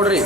ಕೊಡ್ರಿ.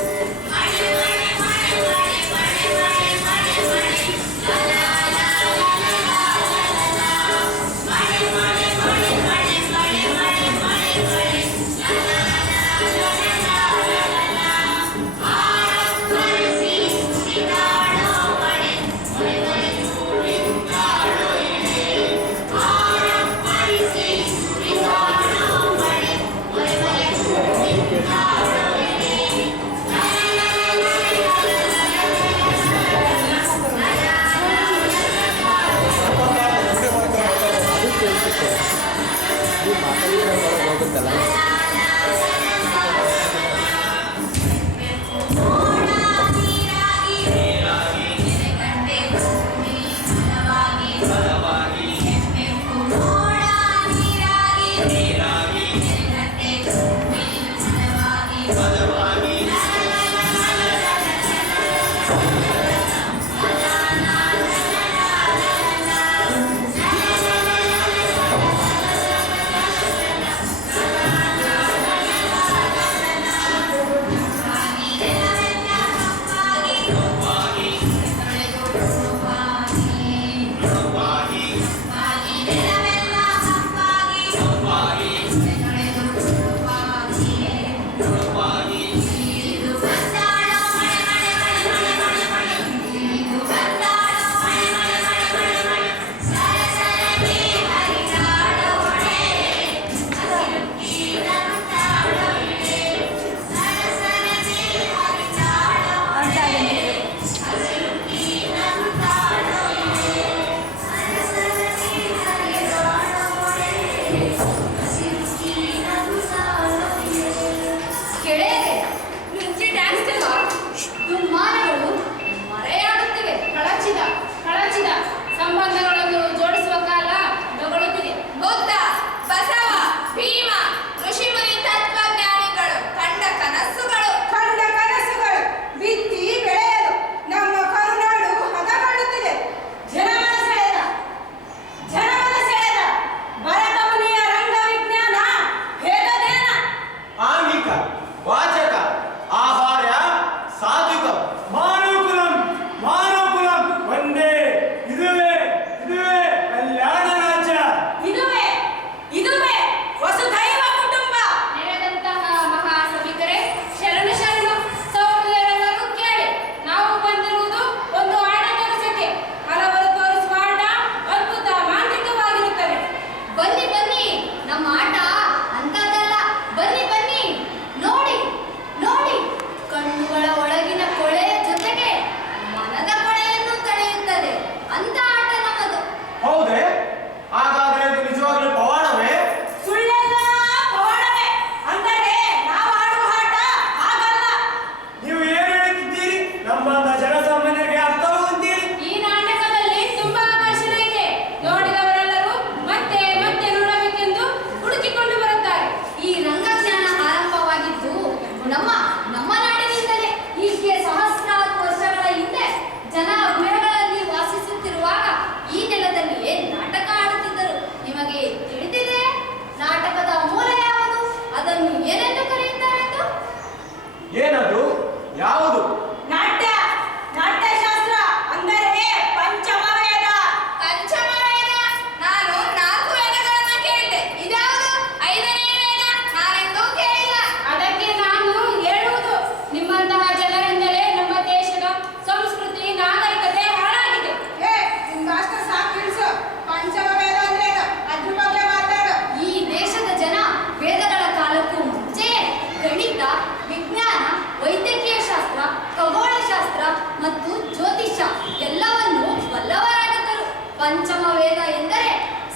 ಪಂಚಮ ವೇದ ಎಂದರೆ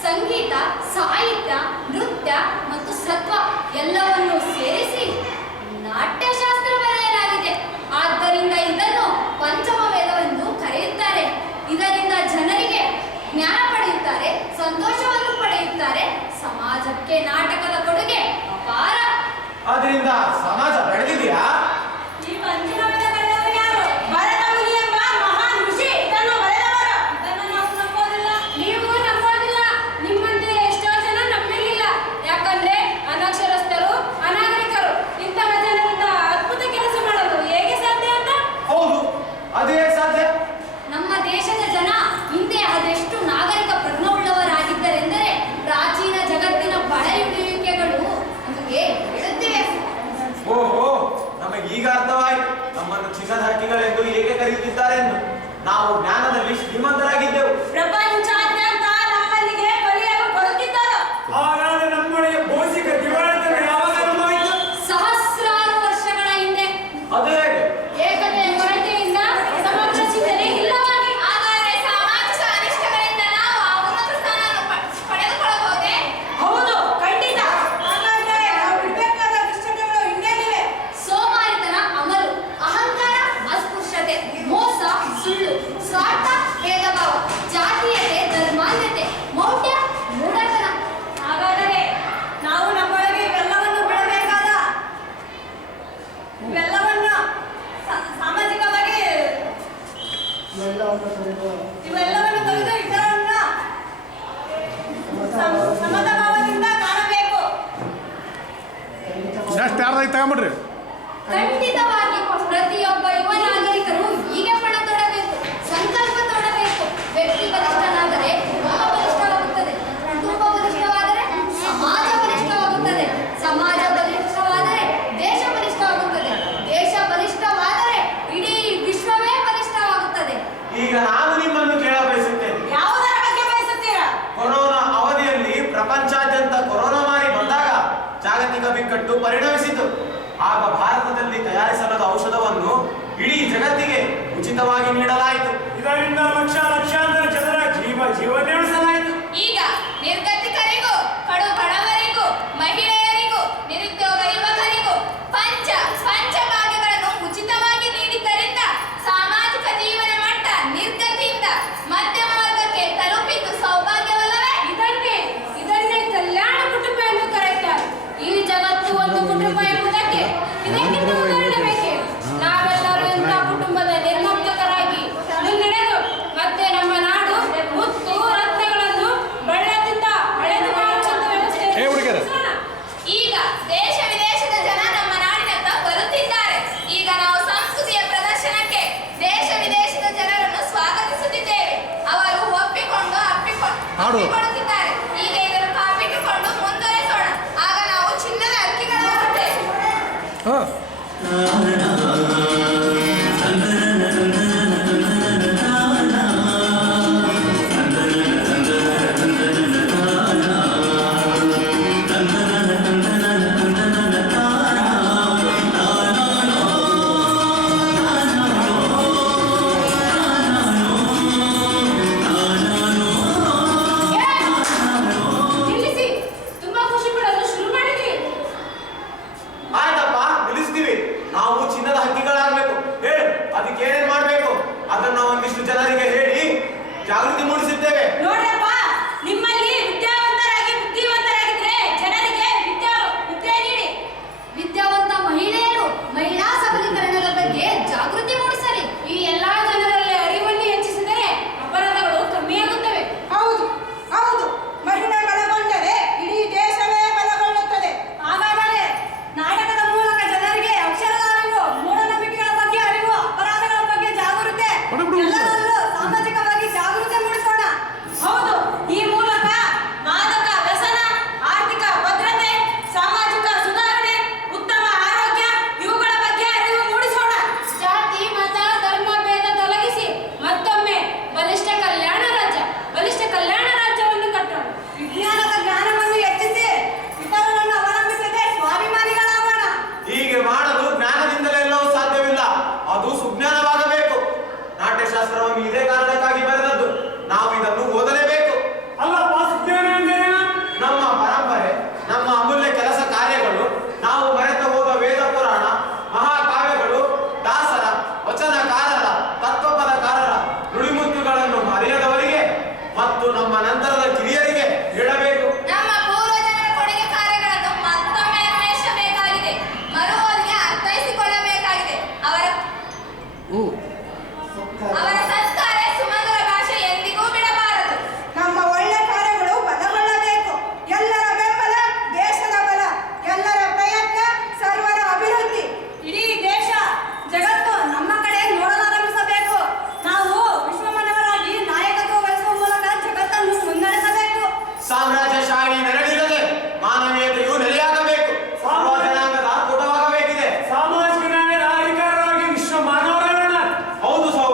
ಸಂಗೀತ, ಸಾಹಿತ್ಯ, ನೃತ್ಯ ಮತ್ತು ಸತ್ವ ಎಲ್ಲವನ್ನೂ ಸೇರಿಸಿ ನಾಟ್ಯಶಾಸ್ತ್ರವೆನ್ನಲಾಗಿದೆ. ಆದ್ದರಿಂದ ಇದನ್ನು ಪಂಚಮ ವೇದವೆಂದು ಕರೆಯುತ್ತಾರೆ. ಇದರಿಂದ ಜನರಿಗೆ ಜ್ಞಾನ ಪಡೆಯುತ್ತಾರೆ, ಸಂತೋಷವನ್ನು ಪಡೆಯುತ್ತಾರೆ. ಸಮಾಜಕ್ಕೆ ನಾಟಕದ ಕೊಡುಗೆ ಅಪಾರ. ಅದರಿಂದ ಸಮಾಜ ಬೆಳೆದಿದೆಯಾ? ಈ ಪಂಚಮ ವೇದ ಬರೆದವರು ಯಾರು? ಭರತ ಮುನಿ ಎಂಬ ಮಹಾನ್ ಋಷಿ ಇದನ್ನು ಬರೆದವರು. ಇದನ್ನು ನಾವು ನಂಬೋದಿಲ್ಲ. ನೀವು ನಂಬೋದಿಲ್ಲ. ನಿಮ್ಮಂತೆ ಎಷ್ಟೋ ಜನ ನಂಬಲಿಲ್ಲ. ಯಾಕಂದ್ರೆ ಅನಕ್ಷರಸ್ಥರು ಕರೆಯುತ್ತಿದ್ದಾರೆಂದು. ನಾವು ಜ್ಞಾನದಲ್ಲಿ ಶ್ರೀಮಂತರಾಗಿದ್ದೆವು. ಪ್ರಪಂಚಾದ್ಯಂತ ನಮ್ಮಲ್ಲಿಗೆ ಕಲಿಯಲು ಬರುತ್ತಿದ್ದರು. ಹಾಗಾದ್ರೆ ನಮ್ಮೊಳಗೆ ಭೌತಿಕ ದಿವಾಳಿತನ ಯಾವಾಗ ಆರಂಭವಾಯಿತು? ಸಹಸ್ರಾರು ವರ್ಷಗಳ ಹಿಂದೆ. ಅದು ಹೇಗೆ? ಏಕತೆಯ ಕೊರತೆಯಿಂದ ಸಮಗ್ರ ಚಿಂತನೆ ಇಲ್ಲವಾಗಿ. ಹಾಗಾದರೆ ಸಾಮಾಜಿಕ ಅನಿಷ್ಟಗಳಿಂದ ನಾವು ಆ ಉನ್ನತ ಸ್ಥಾನವನ್ನು ಪಡೆದುಕೊಳ್ಳಬಹುದೇ? ಹೌದು, ಖಂಡಿತ. ಹಾಗಾದರೆ ನಾವು ಬಿಡಬೇಕಾದ ದುಶ್ಚಟಗಳು ಇನ್ನೇನಿವೆ? ಸೋಮಾರಿತನ, ಅಮಲು, ಅಹಂಕಾರ, ಅಸ್ಪೃಶ್ಯತೆ, ಮೋಸ, ಸುಳ್ಳು, ಸ್ವಾರ್ಥ, ಭೇದಭಾವ, ಜಾತೀಯತೆ, ಧರ್ಮಾಂಧತೆ, ಮೌಢ್ಯ, ಮೂಢತನ. ಹಾಗಾದರೆ ನಾವು ನಮ್ಮೊಳಗೆ ಇವೆಲ್ಲವನ್ನು ಬಿಡಬೇಕಾದ ಇವೆಲ್ಲವನ್ನು ಸಾಮಾಜಿಕವಾಗಿ ಇವೆಲ್ಲವನ್ನು ತೊರೆದು ಇತರರನ್ನ ಸಮತಾಭಾವದಿಂದ ಕಾಣಬೇಕು. ನೆಕ್ಸ್ಟ್ ಯಾರ್ದಾಗಿ ತಗೊಂಬಿಡ್ರಿ. ಖಂಡಿತವಾಗಿ ಪ್ರತಿಯೊಬ್ಬ ಯುವ ನಾಗರಿಕರು ಹೀಗೆ ಪಣ ತೊಡಬೇಕು, ಸಂಕಲ್ಪ ತೊಡಬೇಕು. ವ್ಯಕ್ತಿ ಬಲಿಷ್ಠನಾದರೆ ಕುಟುಂಬ ಬಲಿಷ್ಠವಾಗುತ್ತದೆ, ಕುಟುಂಬ ಬಲಿಷ್ಠವಾದರೆ ಸಮಾಜ ಬಲಿಷ್ಠವಾಗುತ್ತದೆ, ಸಮಾಜ ಬಲಿಷ್ಠವಾದರೆ ದೇಶ ಬಲಿಷ್ಠವಾಗುತ್ತದೆ, ದೇಶ ಬಲಿಷ್ಠವಾದರೆ ಇಡೀ ವಿಶ್ವವೇ ಬಲಿಷ್ಠವಾಗುತ್ತದೆ. ಈಗ ನಾನು ನಿಮ್ಮನ್ನು ಕೇಳ ಬಯಸುತ್ತೇನೆ. ಯಾವುದರ ಬಗ್ಗೆ ಬಯಸುತ್ತೀರಾ? ಕೊರೋನಾ ಅವಧಿಯಲ್ಲಿ ಪ್ರಪಂಚಾದ್ಯಂತ ಕೊರೋನಾ ಮಾರಿ ಬಂದಾಗ ಜಾಗತಿಕ ಬಿಕ್ಕಟ್ಟು ಪರಿಣಮಿಸಿತು. ಆಗ ಭಾರತದಲ್ಲಿ ತಯಾರಿಸಲಾದ ಔಷಧವನ್ನು ಇಡೀ ಜಗತ್ತಿಗೆ ಉಚಿತವಾಗಿ ನೀಡಲಾಯಿತು. ಇದರಿಂದ ಲಕ್ಷಾಂತರ ಜನರ ಜೀವನ ಉಳಿಸಲಾಯಿತು. ಈಗ ನಿರ್ಗತಿಕರಿಗೂ, ಕಡು ಬಡವರಿಗೂ, ಮಹಿಳೆಯರಿಗೂ, ನಿರುದ್ಯೋಗ ಯುವಕರಿಗೂ ಪಂಚ ಭಾಗ್ಯಗಳನ್ನು ಉಚಿತವಾಗಿ ನೀಡಿದ್ದರಿಂದ ಸಾಮಾಜಿಕ ಜೀವನ ಮಟ್ಟ ನಿರ್ಗತಿಯಿಂದ ಮಧ್ಯಮ ವರ್ಗಕ್ಕೆ ತಲುಪಿದ್ದು ಸೌಭಾಗ್ಯವಲ್ಲವೇ? ಇದನ್ನೇ ಕಲ್ಯಾಣ ಕುಟುಂಬ ಎಂದು ಕರೆಯುತ್ತಾರೆ. ಈ ಜಗತ್ತು ಒಂದು ಕುಟುಂಬ ಎಂಬುದಕ್ಕೆ ಇದಕ್ಕಿಂತ ಉದಾಹರಣೆ ಬೇಕೇ? ನಾವೆಲ್ಲರೂ ಇಂಥ ಕುಟುಂಬದ ನಿರ್ಮಾಪಕರಾಗಿ ಮುನ್ನಡೆದು ಮತ್ತೆ ನಮ್ಮ ನಾಡು ಮುತ್ತು ರತ್ನಗಳನ್ನು ಬಳ್ಳದಿಂದ ಬೆಳೆದು ಮಾರುವಂತ ವ್ಯವಸ್ಥೆ ರೂಪಿಸೋಣ. ಈಗ ದೇಶ ವಿದೇಶದ ಜನ ನಮ್ಮ ನಾಡಿನತ್ತ ಬರುತ್ತಿದ್ದಾರೆ. ಈಗ ನಾವು ಸಂಸ್ಕೃತಿಯ ಪ್ರದರ್ಶನಕ್ಕೆ ದೇಶ ವಿದೇಶದ ಜನರನ್ನು ಸ್ವಾಗತಿಸುತ್ತಿದ್ದೇವೆ. ಅವರು ಒಪ್ಪಿಕೊಳ್ಳುತ್ತಿದ್ದಾರೆ. ಈಗ ಇದನ್ನು ಕಾಪಿಟ್ಟುಕೊಂಡು ಮುಂದುವರೆಸೋಣ. ಆಗ ನಾವು ಚಿನ್ನದ ಅಕ್ಕಿಗಳಾಗುತ್ತೇವೆ. ನಿಲ್ಲಿಸಿ, ತುಂಬಾ ಖುಷಿ ಪಡಲು ಶುರು ಮಾಡಿದ್ವಿ. ಆಯ್ತಪ್ಪ, ನಿಲ್ಲಿಸ್ತೀವಿ. ನಾವು ಚಿನ್ನದ ಹಕ್ಕಿಗಳಾಗಬೇಕು. ಹೇಳು, ಅದಕ್ಕೆ ಏನೇನ್ ಮಾಡ್ಬೇಕು ಅದನ್ನ ಒಂದಿಷ್ಟು ಜನರಿಗೆ ಹೇಳಿ ಜಾಗೃತಿ ಮೂಡಿಸುತ್ತೇವೆ. ನೋಡ್ರಪ್ಪ, ನಿಮ್ಮಲ್ಲಿ ವಿದ್ಯಾವಂತರಾಗಿ ಬುದ್ಧಿವಂತರಾಗಿದ್ರೆ ಜನರಿಗೆ ವಿದ್ಯೆ ನೀಡಿ. ವಿದ್ಯಾವಂತ ಮಹಿಳೆಯರು ಮಹಿಳಾ ಸಬಲೀಕರಣದ ಬಗ್ಗೆ ಜಾಗೃತಿ ಮೂಡಿಸಲಿ. ಈ ಎಲ್ಲಾ ಜನರಲ್ಲಿ ಅರಿವನ್ನು ಹೆಚ್ಚಿಸಿದರೆ ಅಪರಾಧಗಳು ಕಮ್ಮಿಯಾಗುತ್ತವೆ. ಹೌದು, ಮಹಿಳೆ ಬಲಗೊಂಡರೆ ಇಡೀ ದೇಶವೇ ಬಲಗೊಳ್ಳುತ್ತದೆ. ಹಾಗಾದರೆ ನಾಟಕದ ಮೂಲಕ ಜನರಿಗೆ ಅಕ್ಷರದ ಅರಿವು, ಮೂಢನಂಬಿಕೆಗಳ ಬಗ್ಗೆ ಅರಿವು, ಅಪರಾಧಗಳ ಬಗ್ಗೆ ಜಾಗೃತಿ, ಎಲ್ಲರಲ್ಲೂ ಸಾಮಾಜಿಕವಾಗಿ ಜಾಗೃತಿ ಮೂಡಿಸೋಣ. ಹೌದು, ಈ ಮೂಲಕ ಮಾದಕ ವ್ಯಸನ, ಆರ್ಥಿಕ ಭದ್ರತೆ, ಸಾಮಾಜಿಕ ಸುಧಾರಣೆ, ಉತ್ತಮ ಆರೋಗ್ಯ ಇವುಗಳ ಬಗ್ಗೆ ಅರಿವು ಮೂಡಿಸೋಣ. ಜಾತಿ, ಮತ, ಧರ್ಮ ಭೇದ ತೊಲಗಿಸಿ ಮತ್ತೊಮ್ಮೆ ಬಲಿಷ್ಠ ಕಲ್ಯಾಣ ರಾಜ್ಯವನ್ನು ಕಟ್ಟೋಣ. ವಿಜ್ಞಾನದ ಜ್ಞಾನವನ್ನು ಹೆಚ್ಚಿಸಿ ಇತರರನ್ನು ಅವಲಂಬಿಸದೆ ಸ್ವಾಭಿಮಾನಿಗಳಾಗೋಣ. ಹೀಗೆ ಮಾಡಲು ಜ್ಞಾನದಿಂದಲೇ ಎಲ್ಲವೂ ಸಾಧ್ಯವಿಲ್ಲ, ಅದು ಸುಜ್ಞಾನವಾಗಬೇಕು. ನಾಟ್ಯಶಾಸ್ತ್ರವನ್ನು ಇದೇ ಕಾರಣಕ್ಕಾಗಿ ಬರೆದದ್ದು. ನಾವು ಇದನ್ನು ಓದಲೇಬೇಕು. ಅಲ್ಲಪ್ಪ, ಸುಜ್ಞಾನ ಎಂದರೇನು? ನಮ್ಮ ಪರಂಪರೆ, ನಮ್ಮ ಅಮೂಲ್ಯ ಕೆಲಸ ಕಾರ್ಯಗಳು, ನಾವು ಮರೆತು ಹೋದ ವೇದ ಪುರಾಣ, ಮಹಾಕಾವ್ಯಗಳು, ದಾಸರ, ವಚನಕಾರರ, ತತ್ವಪದಕಾರರ ನುಡಿಮುತ್ತುಗಳನ್ನು ಮರೆಯದವರಿಗೆ ಮತ್ತು ನಮ್ಮ ನಂತರದ ಕಿರಿಯರಿಗೆ ಹೇಳಬೇಕು. ನಮ್ಮ ಪೂರ್ವಜರ ಕೊಡುಗೆ ಕಾರ್ಯಗಳನ್ನು ಮತ್ತೊಮ್ಮೆ ಅನ್ವೇಷಿಸಬೇಕಾಗಿದೆ, ಮರುವರಿಗೆ ಅರ್ಥೈಸಿಕೊಳ್ಳಬೇಕಾಗಿದೆ. ಅವರ ಸಂಸ್ಕಾರ ಸುಮಧುರ ಭಾಷೆ ಎಂದಿಗೂ ಬಿಡಬಾರದು. ನಮ್ಮ ಒಳ್ಳೆ ಕಾರ್ಯಗಳು ಬಲಗೊಳ್ಳಬೇಕು. ಎಲ್ಲರ ಬೆಂಬಲ ದೇಶದ ಬಲ, ಎಲ್ಲರ ಪ್ರಯತ್ನ ಸರ್ವರ ಅಭಿವೃದ್ಧಿ. ಇಡೀ ದೇಶ ಜಗತ್ತು ನಮ್ಮ ಕಡೆ ನೋಡಲಾರಂಭಿಸಬೇಕು. ನಾವು ವಿಶ್ವಮನವರಾಗಿ ನಾಯಕತ್ವ ವಹಿಸುವ ಮೂಲಕ ಜಗತ್ತನ್ನು ಮುನ್ನಡೆಸಬೇಕು. ಸಾಮ್ರಾಜ್ಯಶಾಹಿ ನೆರಳಿಲ್ಲದೆ ಮಾನವೀಯತೆಯು ನೆಲೆಯಾಗಬೇಕು. ಸರ್ವ ಜನಾಂಗದ ಕೂಟವಾಗಬೇಕಿದೆ. ಸಾಮಾಜಿಕ ನ್ಯಾಯದ ಅಧಿಕಾರವಾಗಿ ವಿಶ್ವ ಮಾನವರಾಗೋಣ. ಹೌದು ಸ್ವಾಮಿ.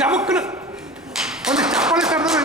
ಡಮಕ್ಕನ